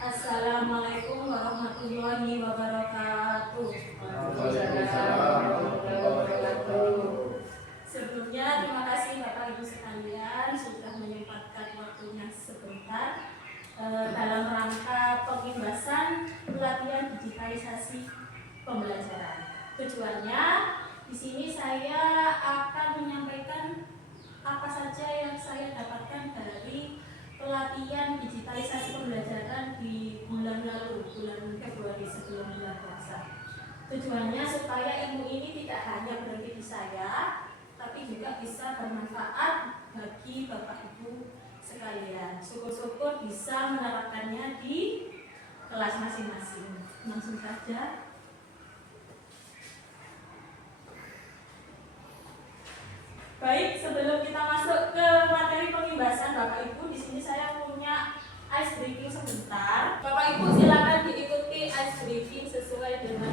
Assalamualaikum warahmatullahi wabarakatuh. Waalaikumsalam warahmatullahi wabarakatuh. Sebelumnya terima kasih Bapak Ibu sekalian sudah menyempatkan waktunya sebentar dalam rangka pembahasan pelatihan digitalisasi pembelajaran. Tujuannya di sini saya akan menyampaikan apa saja yang saya dapatkan dari pelatihan digitalisasi pembelajaran di bulan lalu, bulan Februari sebelum bulan puasa. Tujuannya supaya ilmu ini tidak hanya berhenti di saya, tapi juga bisa bermanfaat bagi Bapak Ibu sekalian. Syukur-syukur bisa menerapkannya di kelas masing-masing. Langsung saja. Baik, sebelum kita masuk ke materi pembahasan Bapak Ibu, di sini saya punya ice breaking sebentar. Bapak Ibu silakan diikuti ice breaking sesuai dengan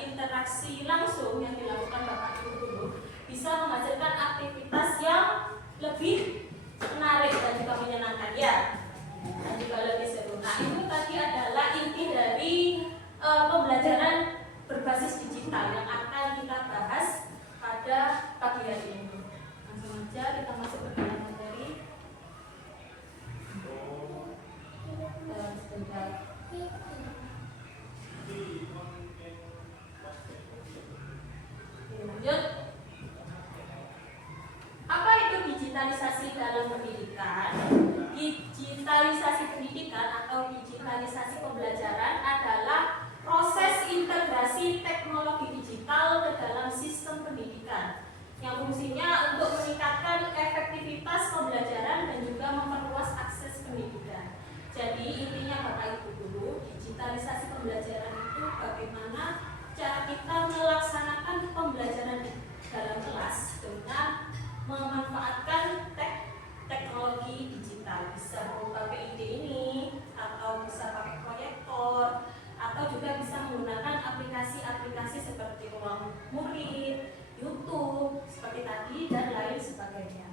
interaksi langsung yang dilakukan Bapak Ibu guru bisa menghasilkan aktivitas yang lebih menarik dan juga menyenangkan ya, dan juga lebih seru. Nah, itu tadi adalah inti dari pembelajaran berbasis digital yang akan kita bahas pada pagi hari ini. Langsung aja kita masuk ke dalam materi. Sebentar. Lanjut. Apa itu digitalisasi dalam pendidikan? Digitalisasi pendidikan atau digitalisasi pembelajaran adalah proses integrasi teknologi digital ke dalam sistem pendidikan yang fungsinya untuk meningkatkan efektivitas pembelajaran dan juga memperluas akses pendidikan. Jadi intinya Bapak Ibu guru, digitalisasi pembelajaran itu bagaimana cara kita melaksanakan pembelajaran di dalam kelas dengan memanfaatkan teknologi digital. Bisa berupa PID ini, atau bisa pakai proyektor, atau juga bisa menggunakan aplikasi-aplikasi seperti Ruang Murid, YouTube, seperti tadi, dan lain sebagainya.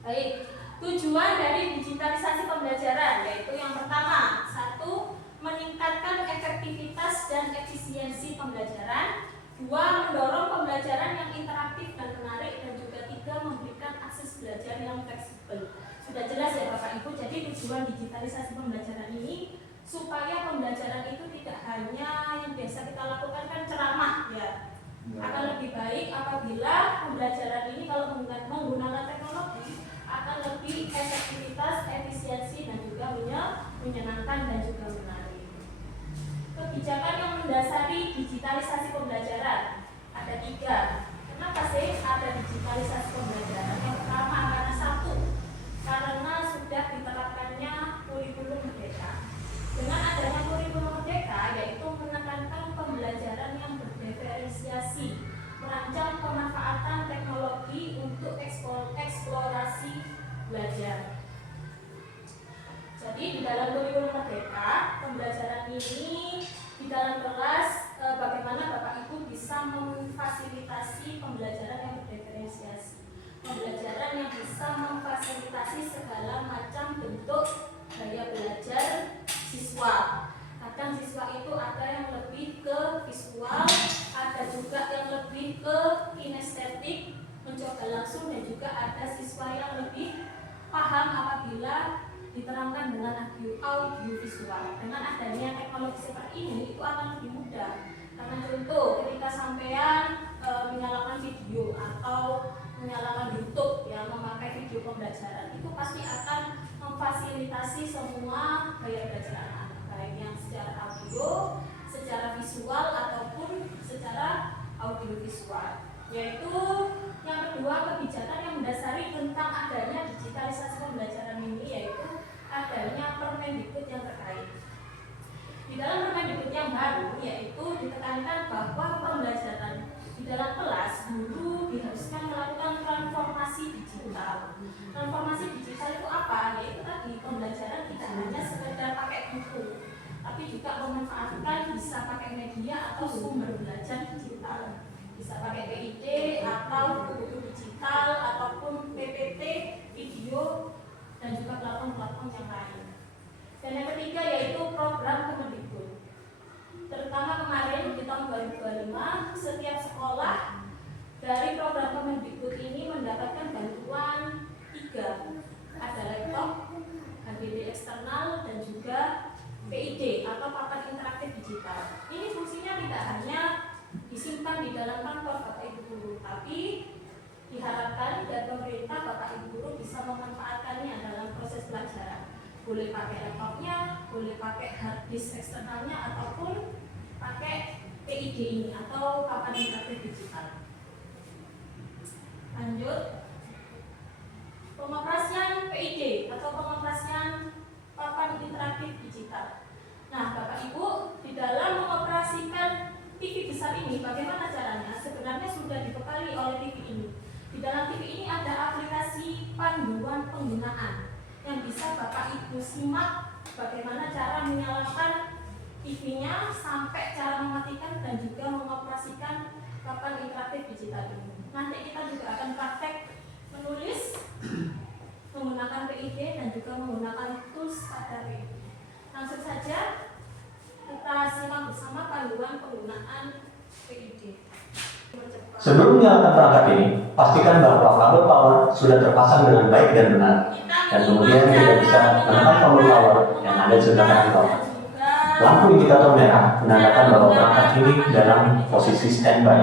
Baik, tujuan dari digitalisasi pembelajaran yaitu yang pertama, satu, meningkatkan efektivitas dan efisiensi pembelajaran. Dua, mendorong pembelajaran yang interaktif dan menarik. Dan juga tiga, memberikan akses belajar yang fleksibel. Sudah jelas ya Bapak Ibu, jadi tujuan digitalisasi pembelajaran ini supaya pembelajaran itu tidak hanya yang biasa kita lakukan kan ceramah ya. Akan lebih baik apabila pembelajaran ini kalau menggunakan teknologi akan lebih efektivitas, efisiensi, dan juga menyenangkan dan juga menarik. Kebijakan yang mendasari digitalisasi pembelajaran ada tiga. Kenapa sih ada digitalisasi pembelajaran? Yang pertama karena satu, karena sudah diterapkannya kurikulum merdeka. Dengan adanya kurikulum merdeka yaitu menekankan pembelajaran yang berdiferensiasi, merancang pemanfaatan teknologi untuk eksplorasi belajar. Jadi di dalam kurikulum merdeka, pembelajaran ini di dalam kelas bagaimana Bapak Ibu bisa memfasilitasi pembelajaran yang berdiferensiasi, pembelajaran yang bisa memfasilitasi segala macam bentuk gaya belajar siswa. Kadang siswa itu ada yang lebih ke visual, ada juga yang lebih ke kinestetik, mencoba langsung dan juga ada siswa yang lebih paham apabila diterangkan dengan audio visual. Dengan adanya teknologi seperti ini itu akan lebih mudah. Karena contoh ketika sampean menyalakan video atau menyalakan YouTube yang memakai video pembelajaran, itu pasti akan memfasilitasi semua gaya belajar anak, baik yang secara audio, secara visual ataupun secara audiovisual. Yaitu yang kedua, kebijakan yang mendasari tentang adanya digitalisasi pembelajaran ini, yaitu adanya Permendikbud yang terkait. Di dalam Permendikbud yang baru yaitu ditekankan bahwa pembelajaran di dalam kelas guru diharuskan melakukan transformasi digital. Transformasi digital itu apa? Yaitu tadi pembelajaran tidak hanya sekedar pakai buku, tapi juga memanfaatkan bisa pakai media atau sumber belajar digital. Bisa pakai PID atau buku digital ataupun PPT, video dan juga platform-platform yang lain. Dan yang ketiga yaitu program Kemendikbud. Terutama kemarin di tahun 2025 setiap sekolah dari program Kemendikbud ini mendapatkan bantuan 3. Ada laptop, HDD eksternal dan juga PID atau papan interaktif digital. Ini fungsinya tidak hanya disimpan di dalam kantor Bapak Ibu guru, tapi diharapkan dari pemerintah Bapak Ibu guru bisa memanfaatkannya dalam proses pelajaran. Boleh pakai laptopnya, boleh pakai hard disk eksternalnya ataupun pakai PID ini atau papan interaktif digital. Lanjut, pengoperasian PID atau pengoperasian papan interaktif digital. Nah, Bapak Ibu di dalam mengoperasikan TV besar ini bagaimana caranya? Sebenarnya sudah dibekali oleh TV ini. Di dalam TV ini ada aplikasi panduan penggunaan yang bisa Bapak Ibu simak bagaimana cara menyalakan TV-nya sampai cara mematikan dan juga mengoperasikan papan interaktif digital ini. Nanti kita juga akan praktek menulis menggunakan PID dan juga menggunakan tools pada PID. Langsung saja kita simak bersama panduan penggunaan PID. Sebelum menyalakan perangkat ini, pastikan bahwa kabel power sudah terpasang dengan baik dan benar, dan kemudian kita bisa menekan tombol power yang ada di sebelah kanan bawah. Lampu indikator merah menandakan bahwa perangkat ini dalam posisi standby.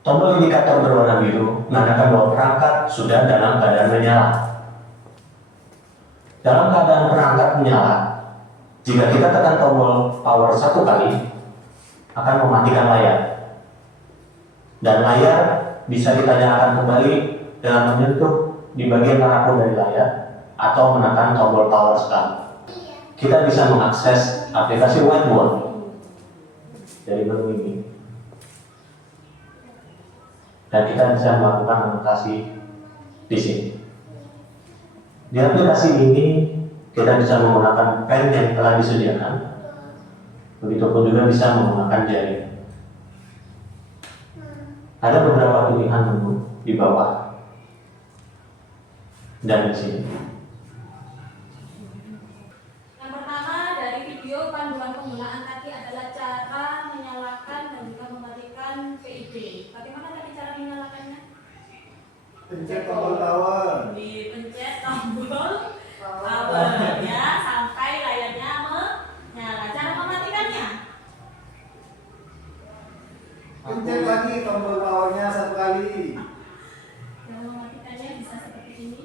Tombol indikator berwarna biru menandakan bahwa perangkat sudah dalam keadaan menyala. Dalam keadaan perangkat menyala, jika kita tekan tombol power 1 kali, akan mematikan layar. Dan layar bisa kita nyalakan kembali dengan menyentuh di bagian manapun dari layar atau menekan tombol power sekali. Kita bisa mengakses aplikasi whiteboard dari menu ini. Dan kita bisa melakukan anotasi di sini. Di aplikasi ini kita bisa menggunakan pen yang telah disediakan. Begitupun juga bisa menggunakan jari. Ada beberapa pilihan menu di bawah dan di sini. Yang pertama dari video panduan penggunaan tadi adalah cara menyalakan dan juga mematikan PID. Bagaimana tadi cara menyalakannya? Pencet tombol power. Dipencet tombol power ya sampai layarnya menyala. Cara mematikannya? Pencet lagi tombol powernya 1 kali. Cara mematikannya bisa seperti ini.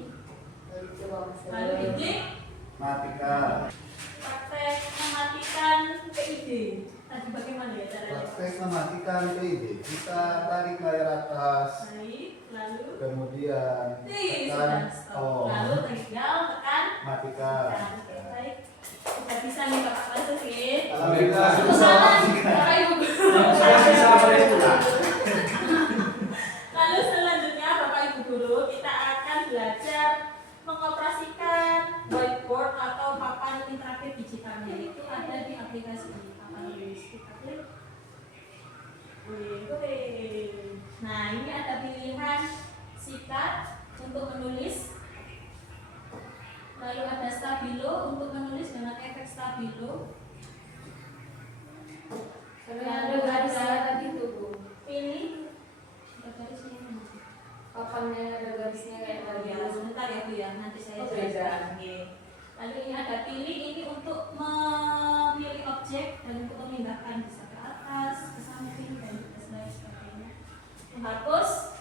Lalu ini Matikan. praktek mematikan PID. Tadi bagaimana ya caranya? Praktek mematikan PID. Kita tarik layar atas. Baik, lalu Kemudian ini tekan sudah stop. on. Lalu tinggal tekan. Matikan. Nah, oke, baik. Sudah bisa nih Bapak masukin. Alhamdulillah. Kesalahan Bapak Ibu guru. Saya bisa merespon. Lalu selanjutnya Bapak Ibu guru kita akan belajar mengoperasikan whiteboard atau papan interaktif digitalnya. Itu ada di aplikasi papan tulis. Kita klik. Wih. Nah ini ada pilihan sikat untuk menulis. Lalu ada stabilo untuk menulis dengan efek stabilo. Lalu ada tadi tuh pilih garis ini papan menghapus.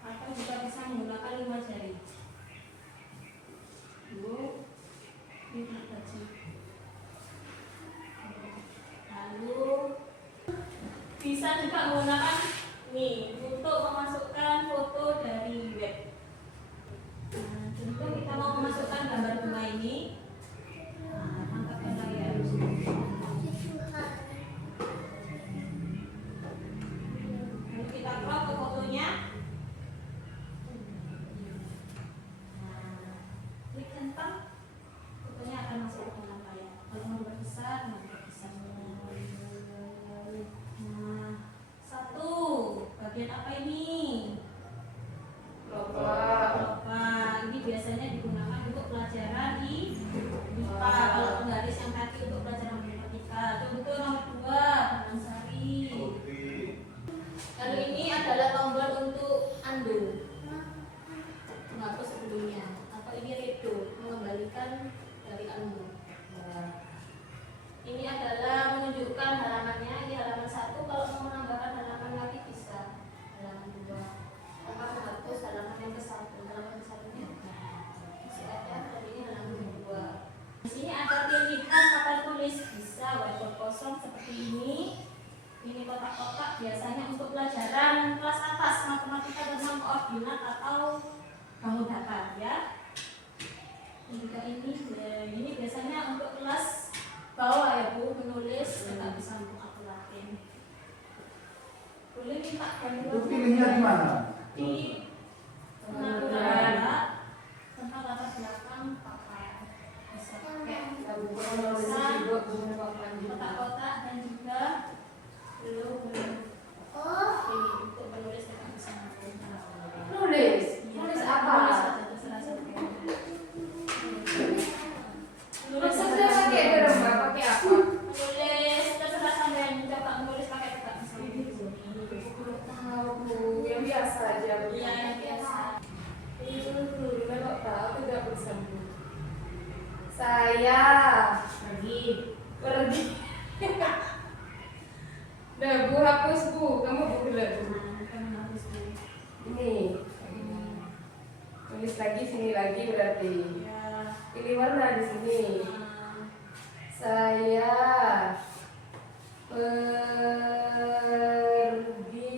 Atau juga bisa menggunakan 5 jari. Ini baju. Lalu bisa juga menggunakan nih untuk memasukkan foto dari web. Nah, contoh kita mau memasukkan gambar bunga ini. Nah, angkat ke layar. Lalu kita crop ke fotonya. Nah, klik centang, fotonya akan masuk ke dalam layar. Kalau mau berbesar, mau berbesar. Nah, satu bagian apa ini? Lopa. Ini biasanya digunakan untuk pelajaran di IPA. Kalau penggaris yang kaki untuk pelajaran matematika. Contoh nomor 2, Taman Sari. Lalu ini adalah tombol untuk undo, menghapus sebelumnya. Atau ini redo, mengembalikan dari undo. Ini adalah menunjukkan halamannya. Ini halaman 1. Kalau mau menambahkan halaman lagi bisa halaman 2. Tanpa menghapus halaman yang ke-1. Halaman ke-1-nya masih ada. Dan ini halaman 2. Di sini ada pilihan papan tulis, bisa whiteboard kosong seperti ini. Ini kotak-kotak biasanya untuk pelajaran kelas atas matematika tentang koordinat atau bangun data ya. Juga ini biasanya untuk kelas bawah ya Bu, menulis tidak bisa untuk akulatin. Boleh minta bantuan. Itu pilihnya di mana? Di pengaturan tentang latar belakang papan. Bisa pakai kotak-kotak dan juga belum ini untuk menulis tidak bisa Nulis apa? Nulis saja terserah saja. Maksudnya pakai berapa? Pakai apa? Menulis terserah sampean mencoba menulis pakai tidak bisa. Tahu, yang biasa aja. Iya yang biasa. Kalau tahu tidak bersambung. Saya pergi. Udah Bu, hapus Bu, kamu Bu dulu. Kamu harus Ini. Tulis lagi sini lagi berarti. ya. Pilih warna di sini. Saya pergi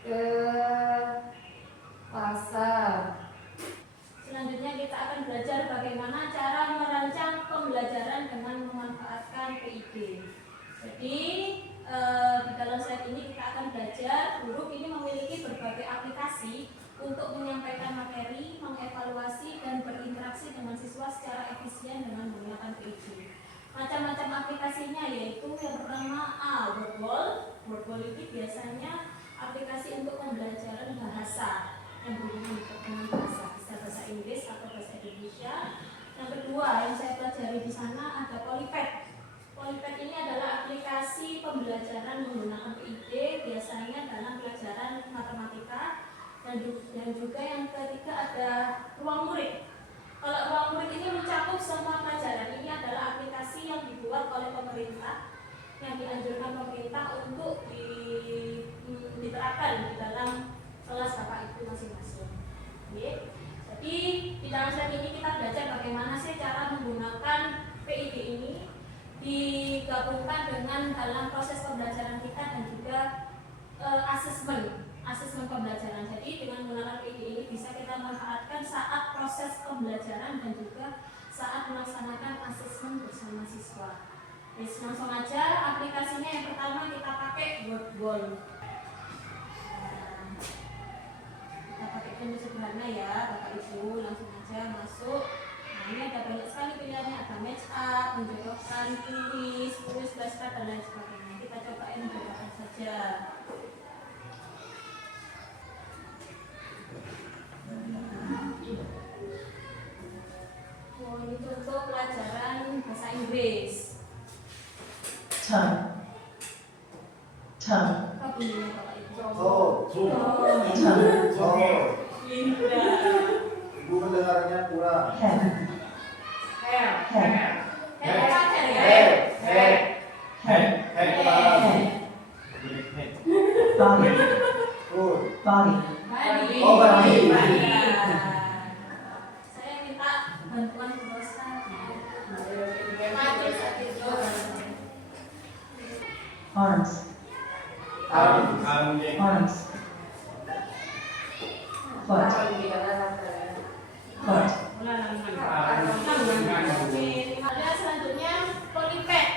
ke pasar. Selanjutnya kita akan belajar bagaimana cara merancang pembelajaran dengan memanfaatkan PID. Jadi di dalam slide ini kita akan belajar guru ini memiliki berbagai aplikasi untuk menyampaikan materi, mengevaluasi dan berinteraksi dengan siswa secara efisien dengan menggunakan PID. Macam-macam aplikasinya yaitu yang pertama Wordwall. Wordwall ini biasanya aplikasi untuk pembelajaran bahasa yang berhubungan dengan bahasa, bisa bahasa Inggris atau bahasa Indonesia. Yang kedua yang saya pelajari di sana ada Polypad. Polypad ini adalah aplikasi pembelajaran menggunakan PID biasanya dalam pelajaran matematika dan juga yang ketiga ada Ruang Murid. Kalau Ruang Murid ini mencakup semua pelajaran. Ini adalah aplikasi yang dibuat oleh pemerintah yang dianjurkan pemerintah untuk diterapkan di dalam kelas Bapak Ibu masing-masing. Jadi di dalam slide ini kita belajar bagaimana sih cara menggunakan PID ini digabungkan dengan dalam proses pembelajaran kita dan juga asesmen pembelajaran. Jadi dengan menggunakan PID ini bisa kita manfaatkan saat proses pembelajaran dan juga saat melaksanakan asesmen bersama siswa. Langsung aja aplikasinya yang pertama kita pakai Wordwall. Kita pakai contoh sederhana ya Bapak Ibu, langsung aja masuk. Nah ini ada banyak sekali pilihannya, ada match up, menjodohkan, tulis, flashcard dan lain sebagainya. Kita cobain menjodohkan saja. Oh, ini contoh pelajaran bahasa Inggris. Apa bunyinya Bapak Ibu? Ibu mendengarnya kurang. Hair. arms, arms, foot, foot, Ada selanjutnya polipet.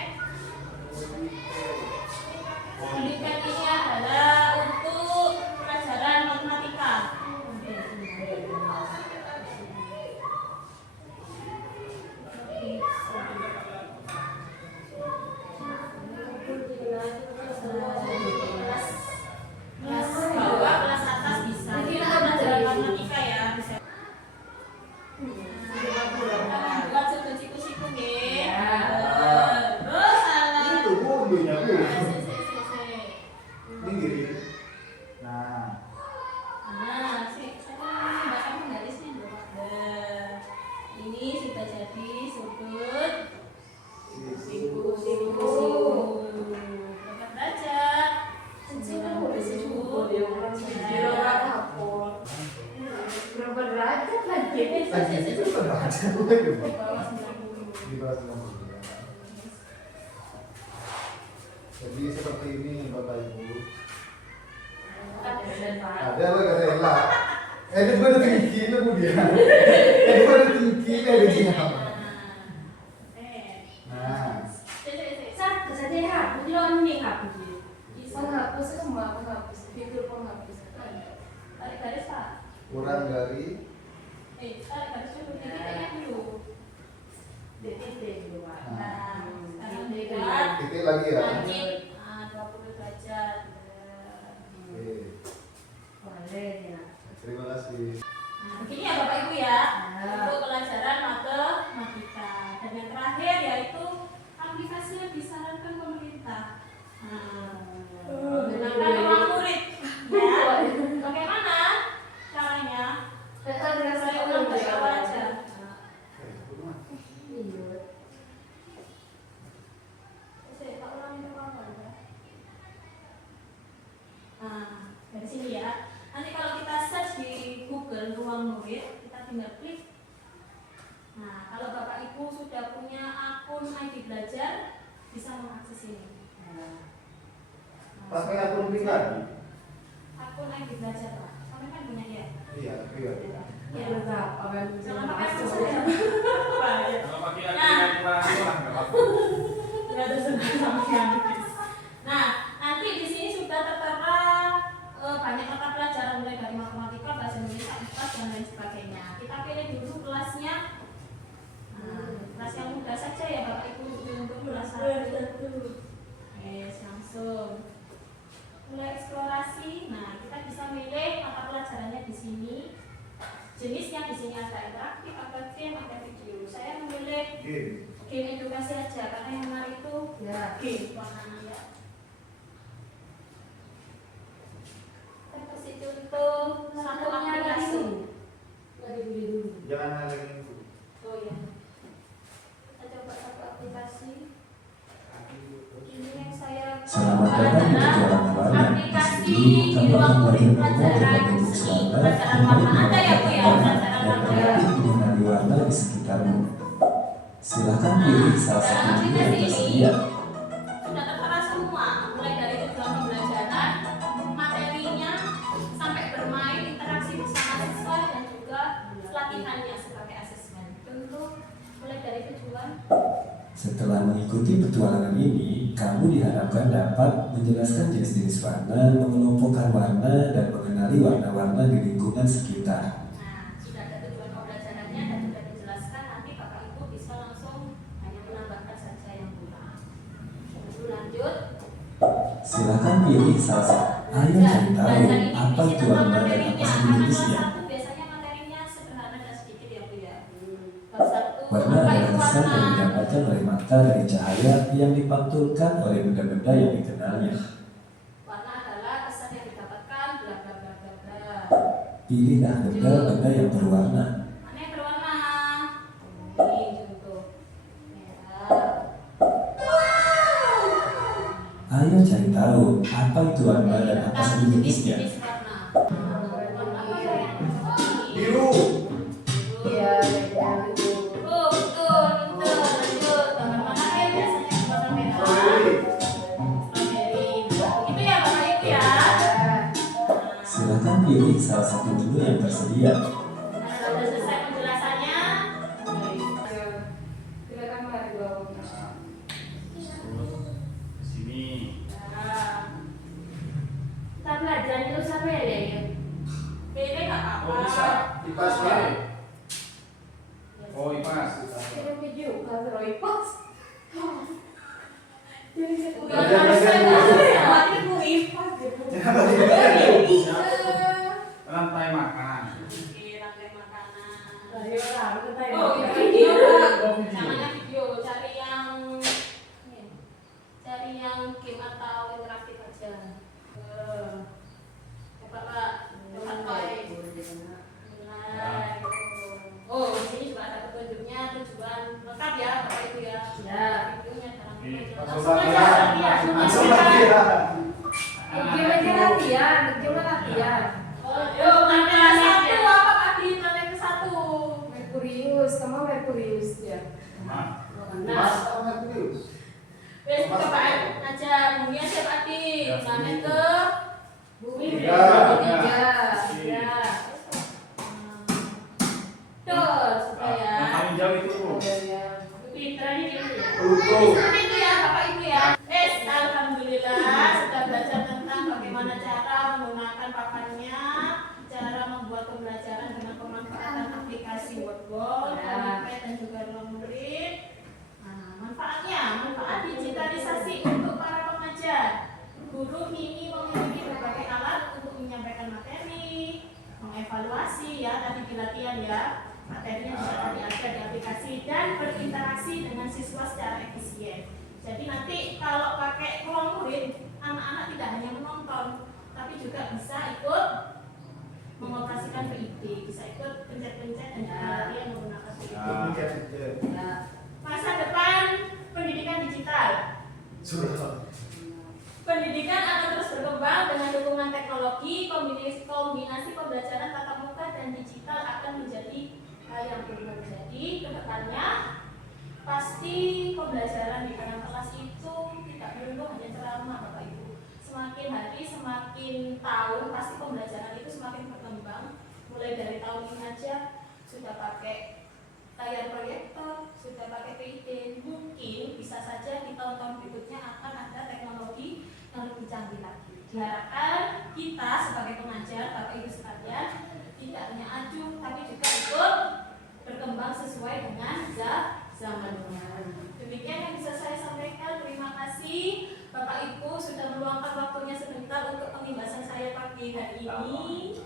Polipet ini adalah untuk pelajaran matematika. Kelas bawah, kelas atas bisa. Ini pelajaran matematika ya, bisa. Buat siku-siku nggih. Terus salah. Itu bunyinya bu. Si. Minggir. Nah, Nah, saya baca penggarisnya dulu. Ini sudah jadi sudut siku. Dapat belajar. Berapa derajat lagi? lagi itu kan baca bu. Bawah 90. Di bawah 90. Jadi seperti ini Bapak Ibu. Ada apa kata Ella? Itu bukan tinggi itu bu dia. Itu bukan tinggi ada di Nah. Nah, Penghapus semua, penghapus, fitur penghapus. Tarik garis Pak. kurang dari Tarik garis dulu. Titiknya dulu. Nah, sekarang dekat. titik lagi ya. Langit. 20 derajat. Oke, terima kasih. Nah, begini ya Bapak Ibu ya, untuk pelajaran matematika. Dan yang terakhir yaitu aplikasi yang disarankan pemerintah. Menggunakan ruang murid. Ya, bagaimana caranya? Saya ulang dari awal aja. Saya ulangi dari awal ya. Nah, dari sini ya. Nanti kalau kita search di Google ruang murid, kita tinggal klik. Nah, kalau Bapak Ibu sudah punya akun ID Belajar, bisa mengakses ini. Pakai akun pribadi. Akun ID Belajar, Pak. Kamu kan punya ya? Iya, iya. Ya. Lengkap, apa yang Jangan pakai akun masuk? saya. Kalau pakai aplikasi orang nggak apa-apa. Ya, terus sampean. Nah, nanti di sini sudah tertera banyak mata pelajaran mulai dari matematika, bahasa Indonesia, IPA dan lain sebagainya. Kita pilih dulu kelasnya. Nah, kelas yang mudah saja ya Bapak Ibu untuk kelas 1. Yes, langsung mulai eksplorasi. Nah, kita bisa milih mata pelajarannya di sini. Jenisnya di sini ada interaktif, ada game, ada video. Saya memilih game edukasi aja karena yang menarik itu Ya. game warnanya ya. Kita kasih contoh satu aplikasi. Lagi beli dulu. Jangan halengin Bu. Oh ya. Kita coba satu aplikasi. Ini yang saya Selamat buat datang di adalah Jalan Raya. aplikasi Di di Kabupaten ruang murid Bandung pelajaran Bagian seni, Selatan, pelajaran warna. Ada ya Bu ya pelajaran dan warna. dapat mengenali warna di sekitarmu. Silakan pilih salah satu judul yang tersedia. Sudah tertera semua, mulai dari tujuan pembelajaran, materinya, sampai bermain, interaksi bersama siswa dan juga latihannya sebagai asesmen. Contoh mulai dari tujuan. Setelah mengikuti petualangan ini, kamu diharapkan dapat menjelaskan jenis-jenis warna, mengelompokkan warna, dan mengenali warna-warna di lingkungan sekitar. Nah, sudah ada tujuan pembelajarannya dan sudah dijelaskan. Nanti Bapak Ibu bisa langsung hanya menambahkan saja yang kurang. Lalu lanjut. Silakan pilih salah satu. Ayo cari tahu apa itu warna dan apa saja jenisnya. Biasanya materinya sederhana dan sedikit ya Bu ya. Bab 1, Warna apa adalah itu kesan yang warna? didapatkan oleh mata dari cahaya yang dipantulkan oleh benda-benda yang dikenalnya. Warna adalah kesan yang didapatkan bla bla bla bla bla. Pilihlah benda-benda yang berwarna. Mana yang berwarna? Ini contoh merah. Ayo cari tahu apa itu warna dan apa saja jenisnya. Jenis warna. Warna apa ya yang Biru. Iya, ya, betul. Oh, betul. Lanjut. Gambar mana yang biasanya warna merah? Strawberry. Strawberry. Rantai makan. Oke, rantai makanan. Ayo lah, kita tanya. Oh, Kita video. Oh, video. Jangan video, cari yang game atau interaktif aja. Coba Pak, santai. Nah, gitu. Oh, di sini juga ada petunjuknya, tujuan lengkap ya, Bapak Ibu ya. Ya. Videonya jangan Oke, langsung langsung aja latihan. latihan. Langsung latihan. Game aja latihan, game latihan. Yuk, rantai ke satu apa tadi? Rantai ke satu. Merkurius, kamu Merkurius ya. Nah, Mas, apa Merkurius? Wes coba aja bumi aja Pak Adi. Ya, Planet bumi. ke bumi. Tiga. Tiga. Ya. Tuh, supaya yang paling jauh itu. pinternya gitu ya. Pluto. Seperti itu ya Bapak Ibu ya. Alhamdulillah sudah belajar tentang bagaimana cara menggunakan papannya, cara membuat pembelajaran dengan pemanfaatan aplikasi Wordwall, Ya. Polypad dan juga Longread. Nah, manfaat digitalisasi untuk para pengajar. Guru kini memiliki berbagai alat untuk menyampaikan materi, mengevaluasi ya tadi di latihan ya. Materinya juga tadi ada di aplikasi dan berinteraksi dengan siswa secara efisien. Jadi nanti kalau pakai ruang murid, anak-anak tidak hanya menonton, tapi juga bisa ikut mengoperasikan PID, bisa ikut pencet-pencet dan juga latihan menggunakan PID. Ya. Masa depan pendidikan digital. Sudah. Pendidikan akan terus berkembang dengan dukungan teknologi, kombinasi pembelajaran tatap muka dan digital akan menjadi hal yang berubah. Jadi kedepannya pasti pembelajaran di dalam kelas itu tidak melulu hanya ceramah Bapak Ibu. Semakin hari semakin tahun pasti pembelajaran itu semakin berkembang. Mulai dari tahun ini aja sudah pakai layar proyektor, sudah pakai PID. Mungkin bisa saja di tahun-tahun berikutnya akan ada teknologi yang lebih canggih lagi. Diharapkan kita sebagai pengajar Bapak Ibu sekalian tidak hanya acuh tapi juga ikut berkembang sesuai dengan zamannya. Demikian yang bisa saya sampaikan. Terima kasih Bapak Ibu sudah meluangkan waktunya sebentar untuk pembahasan saya pagi hari ini.